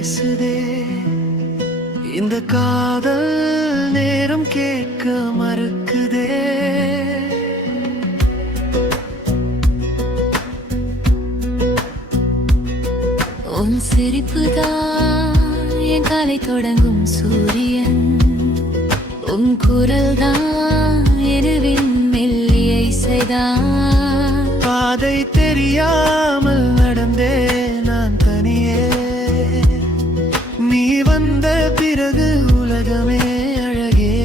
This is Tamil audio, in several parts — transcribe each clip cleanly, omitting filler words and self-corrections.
பேசுதே. இந்த காதல் நேரம் கேட்க மறுக்குதே. உன் சிரிப்புதான் என் காலை தொடங்கும் சூரியன். உன் குரல் தான் எனவின் மெல்லிய இசைதான். பாதை தெரியாமல் நடந்தே நான் தனியே. நீ வந்த பிறகு உலகமே அழகே.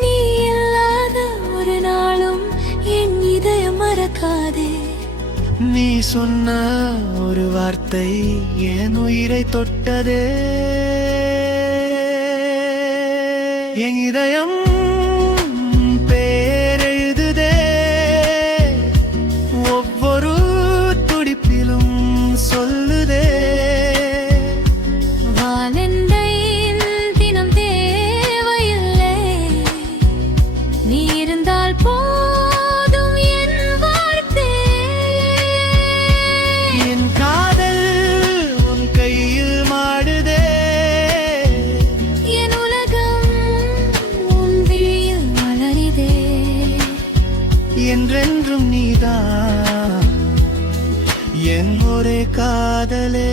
நீ இல்லாத ஒரு நாளும் என் இதயம் மறக்காதே. நீ சொன்ன ஒரு வார்த்தை என் உயிரை தொட்டதே. என் இதயம் பேரெழுதுதே. ஒவ்வொரு துடிப்பிலும் சொல்லுதே. வாலண்டைன் தினம் தேவையில்லை. நீ இருந்தால் போதும் என் வாழ்க்கை. என் காதல் உன் கையில் மாடுதே. என் உலகம் உன் விழியில் மலரிதே. என்றென்றும் நீதான் என் ஒரே காதலே.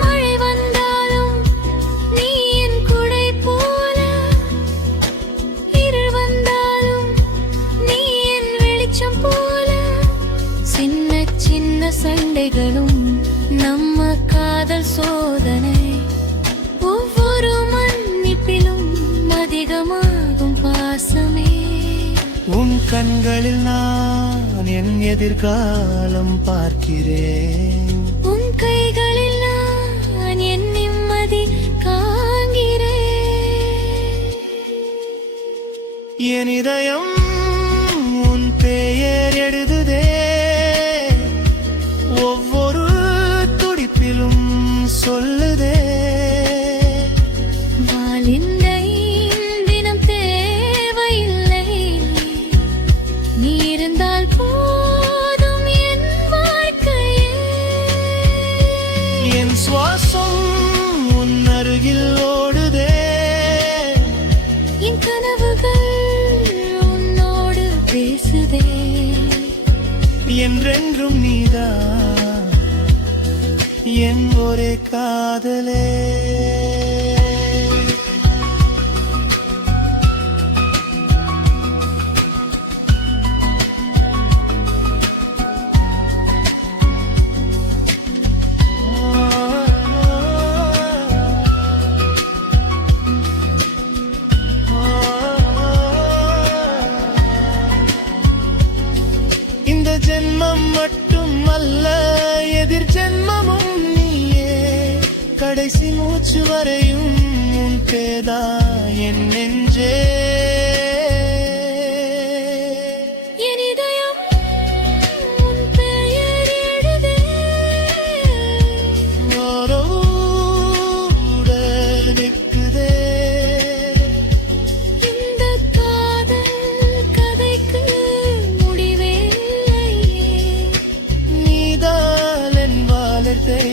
மழை வந்தாலும் நீ என் குடை போல. இருள் வந்தாலும் நீ என் வெளிச்சம் போல. சின்ன சின்ன சண்டைகளும் நம்ம காதல் சோதனை. ஒவ்வொரு மன்னிப்பிலும் அதிகமாகும் பாசமே. உன் கண்களில் நான் என் எதிர்காலம் பார்க்கிறேன். உன் கைகளில் நான் என் நிம்மதி காண்கிறேன். என் இதயம் உன் பெயர் எழுதுதே. ஒவ்வொரு துடிப்பிலும் சொல்லுதே. வாலண்டைன் தினம் தேவையில்லை. நீ இருந்தால் போதும் என் வாழ்க்கையே. என் சுவாசம் உன் அருகில் ஓடுதே. என் கனவுகள் உன்னோடு பேசுதே. என்றென்றும் நீதான் என் ஒரே காதலே. இந்த ஜென்மம் மட்டும் அல்ல, எதிர் ஜென்மமும் நீயே. கடைசி மூச்சு வரையும் உன் பேதா என் நெஞ்சே. என் இதயம் உன் பெயர் எழுதே. ஓரோட நிற்குதே. இந்த காதல் கதைக்கு முடிவே இல்லையே. நீதான் என் வாழத்தை